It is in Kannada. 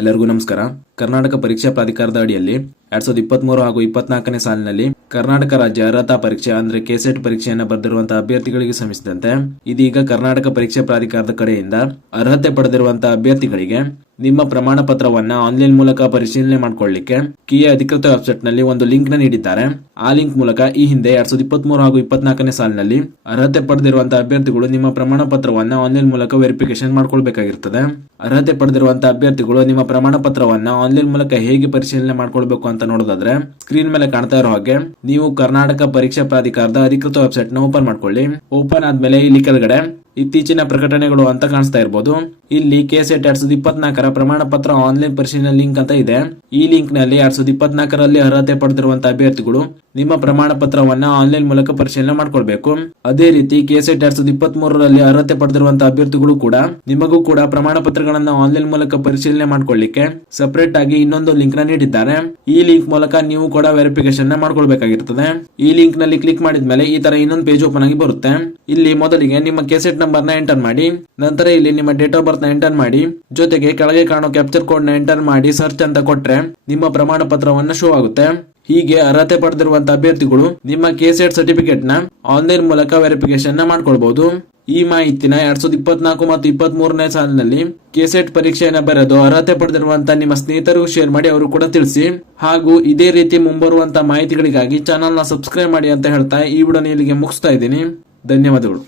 ಎಲ್ಲರಿಗೂ ನಮಸ್ಕಾರ. ಕರ್ನಾಟಕ ಪರೀಕ್ಷಾ ಪ್ರಾಧಿಕಾರದ ಅಡಿಯಲ್ಲಿ 2023 ಹಾಗೂ 24ನೇ ಸಾಲಿನಲ್ಲಿ ಕರ್ನಾಟಕ ರಾಜ್ಯ ಅರ್ಹತಾ ಪರೀಕ್ಷೆ ಅಂದ್ರೆ ಕೆಸೆಟ್ ಪರೀಕ್ಷೆಯನ್ನು ಬರೆದಿರುವಂತಹ ಅಭ್ಯರ್ಥಿಗಳಿಗೆ ಸಂಬಂಧಿಸಿದಂತೆ ಇದೀಗ ಕರ್ನಾಟಕ ಪರೀಕ್ಷಾ ಪ್ರಾಧಿಕಾರದ ಕಡೆಯಿಂದ ಅರ್ಹತೆ ಪಡೆದಿರುವಂತಹ ಅಭ್ಯರ್ಥಿಗಳಿಗೆ ನಿಮ್ಮ ಪ್ರಮಾಣ ಪತ್ರವನ್ನ ಆನ್ಲೈನ್ ಮೂಲಕ ಪರಿಶೀಲನೆ ಮಾಡಿಕೊಳ್ಳಲಿಕ್ಕೆ ಕಿಎ ಅಧಿಕೃತ ವೆಬ್ಸೈಟ್ ನಲ್ಲಿ ಒಂದು ಲಿಂಕ್ ನ ನೀಡಿದ್ದಾರೆ. ಆ ಲಿಂಕ್ ಮೂಲಕ ಈ ಹಿಂದೆ 2023 ಹಾಗೂ 24ನೇ ಸಾಲಿನಲ್ಲಿ ಅರ್ಹತೆ ಪಡೆದಿರುವಂತಹ ಅಭ್ಯರ್ಥಿಗಳು ನಿಮ್ಮ ಪ್ರಮಾಣ ಪತ್ರವನ್ನ ಆನ್ಲೈನ್ ಮೂಲಕ ವೆರಿಫಿಕೇಶನ್ ಮಾಡ್ಕೊಳ್ಬೇಕಾಗಿರ್ತದೆ. ಅರ್ಹತೆ ಪಡೆದಿರುವಂತಹ ಅಭ್ಯರ್ಥಿಗಳು ನಿಮ್ಮ ಪ್ರಮಾಣ ಪತ್ರವನ್ನ ಆನ್ಲೈನ್ ಮೂಲಕ ಹೇಗೆ ಪರಿಶೀಲನೆ ಮಾಡ್ಕೊಳ್ಬೇಕು ಅಂತ ನೋಡೋದಾದ್ರೆ ಸ್ಕ್ರೀನ್ ಮೇಲೆ ಕಾಣ್ತಾ ಇರೋ ಹಾಗೆ ನೀವು ಕರ್ನಾಟಕ ಪರೀಕ್ಷಾ ಪ್ರಾಧಿಕಾರದ ಅಧಿಕೃತ ವೆಬ್ಸೈಟ್ ನ ಓಪನ್ ಮಾಡ್ಕೊಳ್ಳಿ. ಓಪನ್ ಆದ್ಮೇಲೆ ಇಲ್ಲಿ ಕೆಳಗಡೆ ಇತ್ತೀಚಿನ ಪ್ರಕಟಣೆಗಳು ಅಂತ ಕಾಣಿಸ್ತಾ ಇರಬಹುದು. ಇಲ್ಲಿ ಕೆಸೆಟ್ 2024ರ ಪ್ರಮಾಣ ಪತ್ರ ಆನ್ಲೈನ್ ಪರಿಶೀಲನೆ ಲಿಂಕ್ ಅಂತ ಇದೆ. ಈ ಲಿಂಕ್ ನಲ್ಲಿ 2024ರಲ್ಲಿ ಅರ್ಹತೆ ಪಡೆದಿರುವಂತಹ ಅಭ್ಯರ್ಥಿಗಳು ನಿಮ್ಮ ಪ್ರಮಾಣ ಪತ್ರವನ್ನ ಆನ್ಲೈನ್ ಮೂಲಕ ಪರಿಶೀಲನೆ ಮಾಡ್ಕೊಳ್ಬೇಕು. ಅದೇ ರೀತಿ ಕೆಸೆಟ್ 2023ರಲ್ಲಿ ಅರ್ಹತೆ ಪಡೆದಿರುವಂತಹ ಅಭ್ಯರ್ಥಿಗಳು ಕೂಡ ನಿಮಗೂ ಕೂಡ ಪ್ರಮಾಣ ಪತ್ರಗಳನ್ನ ಆನ್ಲೈನ್ ಮೂಲಕ ಪರಿಶೀಲನೆ ಮಾಡ್ಕೊಳ್ಳಿಕ್ಕೆ ಸಪರೇಟ್ ಆಗಿ ಇನ್ನೊಂದು ಲಿಂಕ್ ನ ನೀಡಿದ್ದಾರೆ. ಈ ಲಿಂಕ್ ಮೂಲಕ ನೀವು ಕೂಡ ವೆರಿಫಿಕೇಶನ್ ಮಾಡ್ಕೊಳ್ಬೇಕಾಗಿರ್ತದೆ. ಈ ಲಿಂಕ್ ನಲ್ಲಿ ಕ್ಲಿಕ್ ಮಾಡಿದ್ಮೇಲೆ ಈ ತರ ಇನ್ನೊಂದು ಪೇಜ್ ಓಪನ್ ಆಗಿ ಬರುತ್ತೆ. ಇಲ್ಲಿ ಮೊದಲಿಗೆ ನಿಮ್ಮ ಕೆಸೆಟ್ ನಂಬರ್ ನ ಎಂಟರ್ ಮಾಡಿ, ನಂತರ ಇಲ್ಲಿ ನಿಮ್ಮ ಡೇಟ್ ಆಫ್ ಬರ್ತ್ ನ ಎಂಟರ್ ಮಾಡಿ, ಜೊತೆಗೆ ಕೆಳಗೆ ಕಾಣೋ ಕ್ಯಾಪ್ಚರ್ ಕೋಡ್ ನ ಎಂಟರ್ ಮಾಡಿ ಸರ್ಚ್ ಅಂತ ಕೊಟ್ರೆ ನಿಮ್ಮ ಪ್ರಮಾಣ ಪತ್ರವನ್ನ ಶೋ ಆಗುತ್ತೆ. ಹೀಗೆ ಅರ್ಹತೆ ಪಡೆದಿರುವಂತಹ ಅಭ್ಯರ್ಥಿಗಳು ನಿಮ್ಮ ಕೆಸೆಟ್ ಸರ್ಟಿಫಿಕೇಟ್ ನ ಆನ್ಲೈನ್ ಮೂಲಕ ವೆರಿಫಿಕೇಶನ್ ನ ಮಾಡ್ಕೊಳ್ಬಹುದು. ಈ ಮಾಹಿತಿನ 2024 ಮತ್ತು 23ನೇ ಸಾಲಿನಲ್ಲಿ ಕೆಸೆಟ್ ಪರೀಕ್ಷೆಯನ್ನು ಬರೆದು ಅರ್ಹತೆ ಪಡೆದಿರುವಂತಹ ನಿಮ್ಮ ಸ್ನೇಹಿತರಿಗೂ ಶೇರ್ ಮಾಡಿ, ಅವರು ಕೂಡ ತಿಳಿಸಿ. ಹಾಗೂ ಇದೇ ರೀತಿ ಮುಂಬರುವಂತಹ ಮಾಹಿತಿಗಳಿಗಾಗಿ ಚಾನಲ್ ನ ಸಬ್ಸ್ಕ್ರೈಬ್ ಮಾಡಿ ಅಂತ ಹೇಳ್ತಾ ಈ ವಿಡಿಯೋನ ಇಲ್ಲಿಗೆ ಮುಗಿಸ್ತಾ ಇದ್ದೀನಿ. ಧನ್ಯವಾದಗಳು.